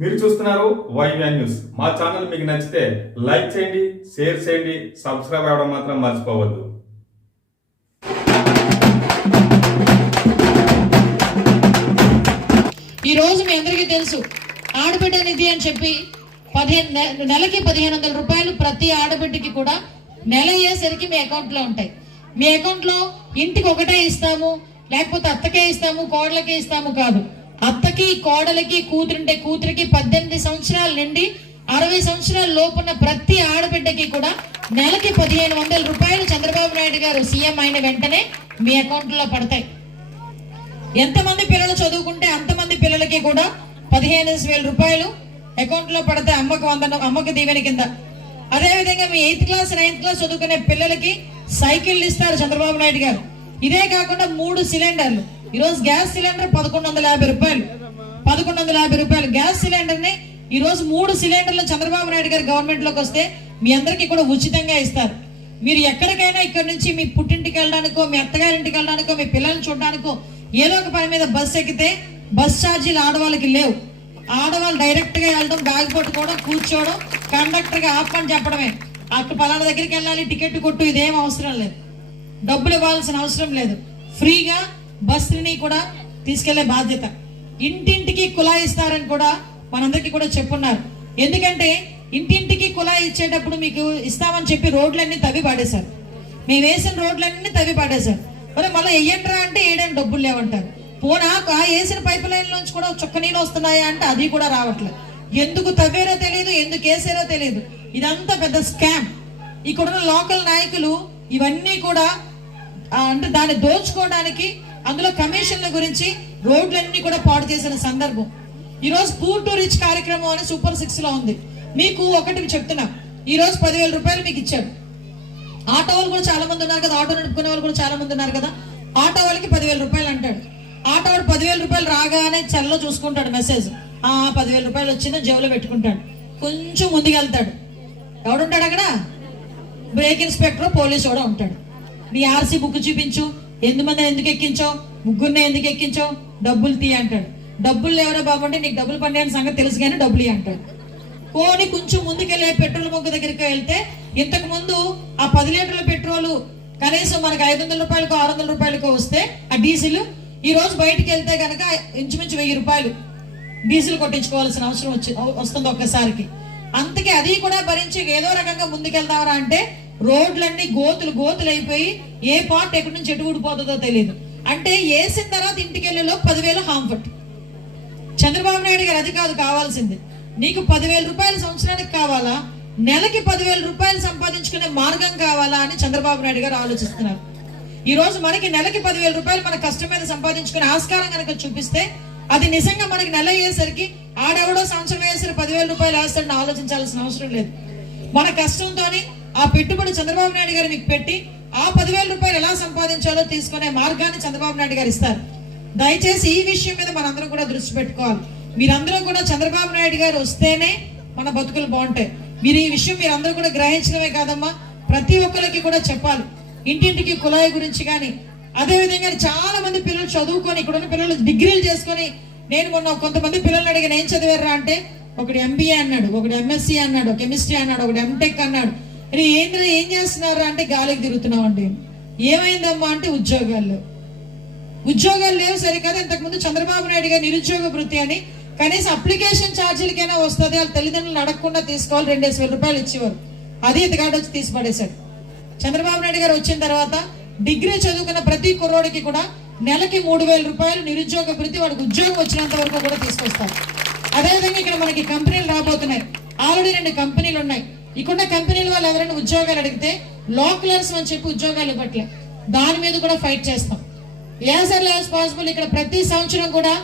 మీరు చూస్తున్నారు YVN news. మా ఛానల్ మీకు నచ్చితే లైక్ చేయండి, షేర్ చేయండి, సబ్స్క్రైబ్ అవ్వడం మాత్రం మర్చిపోవద్దు. ఈ రోజు మీ అందరికీ తెలుసు, ఆడబిడ్డ నిధి అని చెప్పి నెలకి 1500 రూపాయలు ప్రతి ఆడబిడ్డకి కూడా నెల అయ్యేసరికి మీ అకౌంట్ లో ఉంటాయి. మీ అకౌంట్ లో ఇంటికి ఒకటే ఇస్తాము, లేకపోతే అత్తకే ఇస్తాము, కోడలకే ఇస్తాము కాదు. అత్తకి, కోడలకి, కూతురుంటే కూతురికి 18 సంవత్సరాల నుండి 60 సంవత్సరాల లోపున్న ప్రతి ఆడబిడ్డకి కూడా నెలకి 1500 రూపాయలు చంద్రబాబు నాయుడు గారు సీఎం అయిన వెంటనే మీ అకౌంట్ లో పడతాయి. ఎంతమంది పిల్లలు చదువుకుంటే అంతమంది పిల్లలకి కూడా 15,000 రూపాయలు అకౌంట్ లో పడతాయి. అమ్మకు దీవెన కింద. అదే విధంగా మీ 8th క్లాస్ 9th క్లాస్ చదువుకునే పిల్లలకి సైకిల్ ఇస్తారు చంద్రబాబు నాయుడు గారు. ఇదే కాకుండా 3 సిలిండర్లు. ఈరోజు గ్యాస్ సిలిండర్ 1150 రూపాయలు. 1150 రూపాయలు గ్యాస్ సిలిండర్ ని ఈరోజు 3 సిలిండర్లు చంద్రబాబు నాయుడు గారు గవర్నమెంట్ లోకి వస్తే మీ అందరికీ కూడా ఉచితంగా ఇస్తారు. మీరు ఎక్కడికైనా ఇక్కడ నుంచి మీ పుట్టింటికి వెళ్ళడానికో, మీ అత్తగారింటికి వెళ్ళడానికో, మీ పిల్లల్ని చూడడానికో ఏదో ఒక పని మీద బస్సు ఎక్కితే బస్ ఛార్జీలు ఆడవాళ్ళకి లేవు. ఆడవాళ్ళు డైరెక్ట్ గా వెళ్ళడం, బ్యాగ్ పట్టుకోవడం, కూర్చోవడం, కండక్టర్ గా ఆపని చెప్పడమే. అక్కడ పలానా దగ్గరికి వెళ్ళాలి, టికెట్ కొట్టు, ఇదేం అవసరం లేదు. డబ్బులు ఇవ్వాల్సిన అవసరం లేదు. ఫ్రీగా బస్సుని కూడా తీసుకెళ్లే బాధ్యత. ఇంటింటికి కుళాయి ఇస్తారని కూడా మనందరికీ కూడా చెప్పున్నారు. ఎందుకంటే ఇంటింటికి కుళాయి ఇచ్చేటప్పుడు మీకు ఇస్తామని చెప్పి రోడ్లన్నీ తవ్వి పాడేశారు. మేము వేసిన రోడ్లన్నీ తవ్వి పాడేశారు. మరి మళ్ళీ వెయ్యండ్రా అంటే వేయడానికి డబ్బులు లేవంటారు. పోనా వేసిన పైప్ లైన్ నుంచి కూడా చుక్క నీళ్ళు వస్తున్నాయా అంటే అది కూడా రావట్లేదు. ఎందుకు తవ్వారో తెలియదు, ఎందుకు వేసారో తెలియదు. ఇదంతా పెద్ద స్కామ్. ఇక్కడున్న లోకల్ నాయకులు ఇవన్నీ కూడా అంటే దాన్ని దోచుకోవడానికి, అందులో కమిషన్ల గురించి రోడ్లన్నీ కూడా పాడు చేసిన సందర్భం. ఈరోజు పూర్ టు రిచ్ కార్యక్రమం అని సూపర్ 6 లో ఉంది. మీకు ఒకటి చెప్తున్నా, ఈ రోజు 10,000 రూపాయలు మీకు ఇచ్చాడు. ఆటో వాళ్ళు కూడా చాలా మంది ఉన్నారు కదా, ఆటో నడుపుకునే వాళ్ళు కూడా చాలా మంది ఉన్నారు కదా. ఆటో వాళ్ళకి 10,000 రూపాయలు అంటాడు. ఆటో వాడు 10,000 రూపాయలు రాగానే చెల్లో చూసుకుంటాడు మెసేజ్. 10,000 రూపాయలు వచ్చిందని జేబులో పెట్టుకుంటాడు. కొంచెం ముందుకెళ్తాడు. ఎవడుంటాడు అక్కడ? బ్రేక్ ఇన్స్పెక్టర్, పోలీసు కూడా ఉంటాడు. నీ ఆర్సీ బుక్ చూపించు, ఎంతమంది ఎందుకు ఎక్కించావు, ముగ్గురిని ఎందుకు ఎక్కించావు, డబ్బులు తీ అంటాడు. డబ్బులు ఎవరో బాబు అంటే నీకు డబ్బులు పడిన సంగతి తెలుసు కానీ డబ్బులు అంటాడు. కోని కొంచెం ముందుకెళ్ళే పెట్రోల్ బంక్ దగ్గరికి వెళ్తే ఇంతకు ముందు ఆ 10 లీటర్ల పెట్రోల్ కనీసం మనకు 500 రూపాయలకు 600 రూపాయలకు వస్తే ఆ డీజిల్ ఈ రోజు బయటికి వెళ్తే కనుక ఇంచుమించు 1000 రూపాయలు డీజిల్ కొట్టించుకోవాల్సిన అవసరం వస్తుంది ఒక్కసారికి. అందుకే అది కూడా భరించి ఏదో రకంగా ముందుకెళ్తావరా అంటే రోడ్లన్నీ గోతులు అయిపోయి ఏ పార్ట్ ఎక్కడి నుంచి ఎటు ఊడిపోతుందో తెలియదు. అంటే వేసిన తర్వాత ఇంటికి వెళ్ళేలో 10,000 హాంఫర్ట్. చంద్రబాబు నాయుడు గారు అది కాదు కావాల్సింది. నీకు 10,000 రూపాయలు సంవత్సరానికి కావాలా, నెలకి 10,000 రూపాయలు సంపాదించుకునే మార్గం కావాలా అని చంద్రబాబు నాయుడు గారు ఆలోచిస్తున్నారు. ఈ రోజు మనకి నెలకి 10,000 రూపాయలు మన కష్టం మీద సంపాదించుకునే ఆస్కారం కనుక చూపిస్తే అది నిజంగా మనకి నెల అయ్యేసరికి ఆడెవడో సంవత్సరం అయ్యేసరికి 10,000 రూపాయలు వేస్తాడని ఆలోచించాల్సిన అవసరం లేదు. మన కష్టంతోని ఆ పెట్టుబడి చంద్రబాబు నాయుడు గారు మీకు పెట్టి ఆ 10,000 రూపాయలు ఎలా సంపాదించాలో తీసుకునే మార్గాన్ని చంద్రబాబు నాయుడు గారు ఇస్తారు. దయచేసి ఈ విషయం మీద మనందరం కూడా దృష్టి పెట్టుకోవాలి. మీరందరూ కూడా చంద్రబాబు నాయుడు గారు వస్తేనే మన బతుకులు బాగుంటాయి. మీరు ఈ విషయం మీరందరూ కూడా గ్రహించడమే కాదమ్మా, ప్రతి ఒక్కరికి కూడా చెప్పాలి. ఇంటింటికి కుళాయి గురించి కానీ, అదే విధంగా చాలా మంది పిల్లలు చదువుకొని, ఇక్కడ ఉన్న పిల్లలు డిగ్రీలు చేసుకొని, నేను మొన్న కొంతమంది పిల్లలు అడిగిన ఏం చదివారా అంటే ఒకటి MBA అన్నాడు, ఒకటి MSc అన్నాడు, కెమిస్ట్రీ అన్నాడు, ఒకటి MTech అన్నాడు. ఏం చేస్తున్నారు అంటే గాలికి తిరుగుతున్నామండి. ఏమైందమ్మా అంటే ఉద్యోగాలు లేవు సరికాదు. ఇంతకుముందు చంద్రబాబు నాయుడు గారు నిరుద్యోగ వృత్తి అని కనీసం అప్లికేషన్ ఛార్జీలకైనా వస్తుంది, వాళ్ళ తల్లిదండ్రులు అడగకుండా తీసుకోవాలి, 2,000 రూపాయలు ఇచ్చేవారు. అది ఇతగాడు వచ్చి తీసి పడేశాడు. చంద్రబాబు నాయుడు గారు వచ్చిన తర్వాత డిగ్రీ చదువుకున్న ప్రతి కుర్రోడికి కూడా నెలకి 3,000 రూపాయలు నిరుద్యోగ వృత్తి, వాడికి ఉద్యోగం వచ్చినంత వరకు కూడా తీసుకొస్తారు. అదేవిధంగా ఇక్కడ మనకి కంపెనీలు రాబోతున్నాయి. ఆల్రెడీ 2 కంపెనీలు ఉన్నాయి. ఇక్కడ కంపెనీల వాళ్ళు ఎవరైనా ఉద్యోగాలు అడిగితే లోకలర్స్ అని చెప్పి ఉద్యోగాలు ఇవ్వట్లే. దాని మీద కూడా ఫైట్ చేస్తాం. యాజ్ ఎర్లీ యాజ్ పాసిబుల్ ఇక్కడ ప్రతి సంవత్సరం కూడా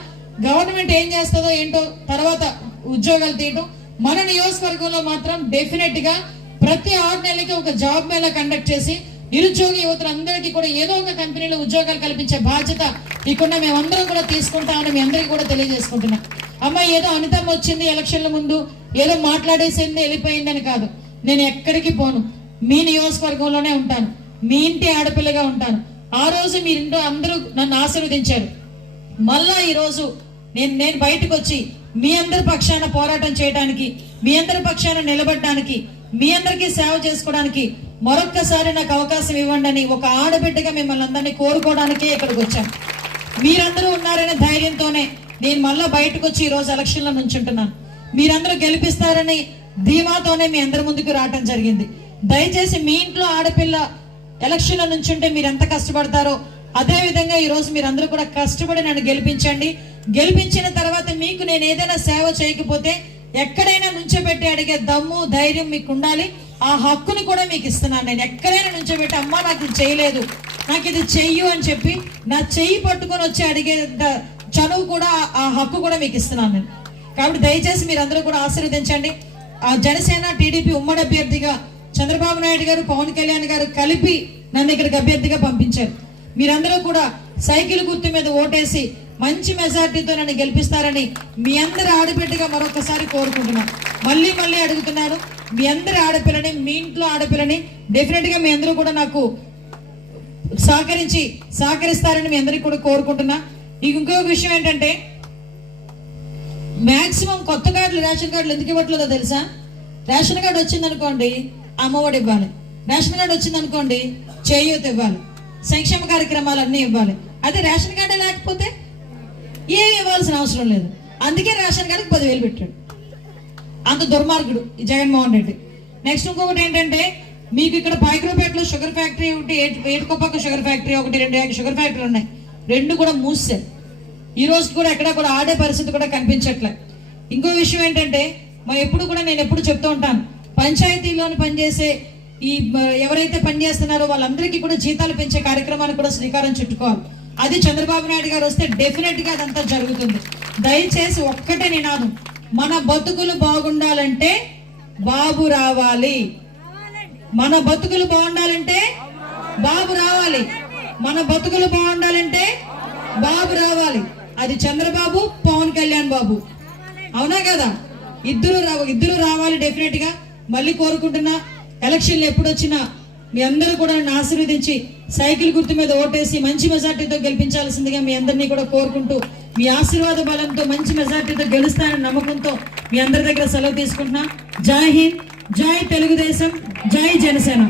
గవర్నమెంట్ ఏం చేస్తుందో ఏంటో తర్వాత ఉద్యోగాలు తీయటం. మన నియోజకవర్గంలో మాత్రం డెఫినెట్ గా ప్రతి 6 నెలలకి ఒక జాబ్ మేళా కండక్ట్ చేసి నిరుద్యోగ యువతులందరికీ కూడా ఏదో ఒక కంపెనీలో ఉద్యోగాలు కల్పించే బాధ్యత ఇక్కడ మేమందరం కూడా తీసుకుంటామని మీ అందరికీ కూడా తెలియజేసుకుంటున్నాం. అమ్మ ఏదో అనితమ్మ వచ్చింది ఎలక్షన్ల ముందు ఏదో మాట్లాడేసింది వెళ్ళిపోయిందని కాదు. నేను ఎక్కడికి పోను, మీ నియోజకవర్గంలోనే ఉంటాను, మీ ఇంటి ఆడపిల్లగా ఉంటాను. ఆ రోజు మీరింటో అందరూ నన్ను ఆశీర్వదించారు. మళ్ళా ఈ రోజు నేను బయటకు వచ్చి మీ అందరి పక్షాన పోరాటం చేయడానికి, మీ అందరి పక్షాన నిలబడడానికి, మీ అందరికీ సేవ చేసుకోవడానికి మరొక్కసారి నాకు అవకాశం ఇవ్వండి అని ఒక ఆడబిడ్డగా మిమ్మల్ని అందరినీ కోరుకోవడానికే ఇక్కడికి వచ్చాను. మీరందరూ ఉన్నారనే ధైర్యంతోనే నేను మళ్ళా బయటకు వచ్చి ఈ రోజు ఎలక్షన్లో నుంచుంటున్నాను. మీరందరూ గెలిపిస్తారని ధీమాతోనే మీ అందరి ముందుకు రావటం జరిగింది. దయచేసి మీ ఇంట్లో ఆడపిల్ల ఎలక్షన్లో నుంచుంటే మీరు ఎంత కష్టపడతారో అదే విధంగా ఈ రోజు మీరందరూ కూడా కష్టపడి నన్ను గెలిపించండి. గెలిపించిన తర్వాత మీకు నేను ఏదైనా సేవ చేయకపోతే ఎక్కడైనా నుంచోబెట్టి అడిగే దమ్ము ధైర్యం మీకు ఉండాలి. ఆ హక్కుని కూడా మీకు ఇస్తున్నాను. నేను ఎక్కడైనా నుంచోబెట్టి అమ్మ నాకు ఇది చేయలేదు, నాకు ఇది చెయ్యు అని చెప్పి నా చెయ్యి పట్టుకొని వచ్చి అడిగే చనువు కూడా, ఆ హక్కు కూడా మీకు ఇస్తున్నాను నేను. కాబట్టి దయచేసి మీరందరూ కూడా ఆశీర్వదించండి. ఆ జనసేన టీడీపీ ఉమ్మడి అభ్యర్థిగా చంద్రబాబు నాయుడు గారు, పవన్ కళ్యాణ్ గారు కలిపి నన్ను ఇక్కడికి అభ్యర్థిగా పంపించారు. మీరందరూ కూడా సైకిల్ గుర్తు మీద ఓటేసి మంచి మెజార్టీతో నన్ను గెలిపిస్తారని మీ అందరి ఆడబిడ్డగా మరొకసారి కోరుకుంటున్నాను. మళ్ళీ మళ్ళీ అడుగుతున్నాను, మీ అందరి ఆడపిల్లని, మీ ఇంట్లో ఆడపిల్లని డెఫినెట్ గా మీ అందరూ కూడా నాకు సహకరిస్తారని మీ అందరికి కూడా కోరుకుంటున్నా. ఇంకొక విషయం ఏంటంటే, మాక్సిమం కొత్త కార్డులు, రేషన్ కార్డులు ఎందుకు ఇవ్వట్లేదో తెలుసా? రేషన్ కార్డు వచ్చింది అనుకోండి అమ్మఒడి ఇవ్వాలి, రేషన్ కార్డు వచ్చింది అనుకోండి చేయూత ఇవ్వాలి, సంక్షేమ కార్యక్రమాలన్నీ ఇవ్వాలి. అదే రేషన్ కార్డు లేకపోతే ఏమి ఇవ్వాల్సిన అవసరం లేదు. అందుకే రేషన్ కార్డుకి 10,000 పెట్టాడు. అంత దుర్మార్గుడు ఈ జగన్మోహన్ రెడ్డి. నెక్స్ట్ ఇంకొకటి ఏంటంటే, మీకు ఇక్కడ పాయకరావుపేటలో షుగర్ ఫ్యాక్టరీ ఒకటి, ఏటుకొప్పక షుగర్ ఫ్యాక్టరీ ఒకటి, 2 షుగర్ ఫ్యాక్టరీలు ఉన్నాయి. 2 కూడా మూసారు. ఈ రోజు కూడా ఎక్కడా కూడా ఆడే పరిస్థితి కూడా కనిపించట్లే. ఇంకో విషయం ఏంటంటే, నేను ఎప్పుడు చెప్తూ ఉంటాను, పంచాయతీలోని పనిచేసే ఈ ఎవరైతే పనిచేస్తున్నారో వాళ్ళందరికీ కూడా జీతాలు పెంచే కార్యక్రమానికి కూడా శ్రీకారం చుట్టుకోవాలి. అది చంద్రబాబు నాయుడు గారు వస్తే డెఫినెట్ గా అదంతా జరుగుతుంది. దయచేసి ఒక్కటే నినాదం, మన బతుకులు బాగుండాలంటే బాబు రావాలి. మన బతుకులు బాగుండాలంటే బాబు రావాలి. మన బతుకులు బాగుండాలంటే బాబు రావాలి. అది చంద్రబాబు, పవన్ కళ్యాణ్ బాబు, అవునా కదా? ఇద్దరు రావాలి డెఫినెట్ గా. మళ్ళీ కోరుకుంటున్నా, ఎలక్షన్లు ఎప్పుడు వచ్చినా మీ అందరూ కూడా నన్ను ఆశీర్వదించి సైకిల్ గుర్తు మీద ఓటేసి మంచి మెజార్టీతో గెలిపించాల్సిందిగా మీ అందరినీ కూడా కోరుకుంటూ, మీ ఆశీర్వాద బలంతో మంచి మెజార్టీతో గెలుస్తానని నమ్మకంతో మీ అందరి దగ్గర సెలవు తీసుకుంటున్నా. జై హింద్, జై తెలుగుదేశం, జై జనసేన.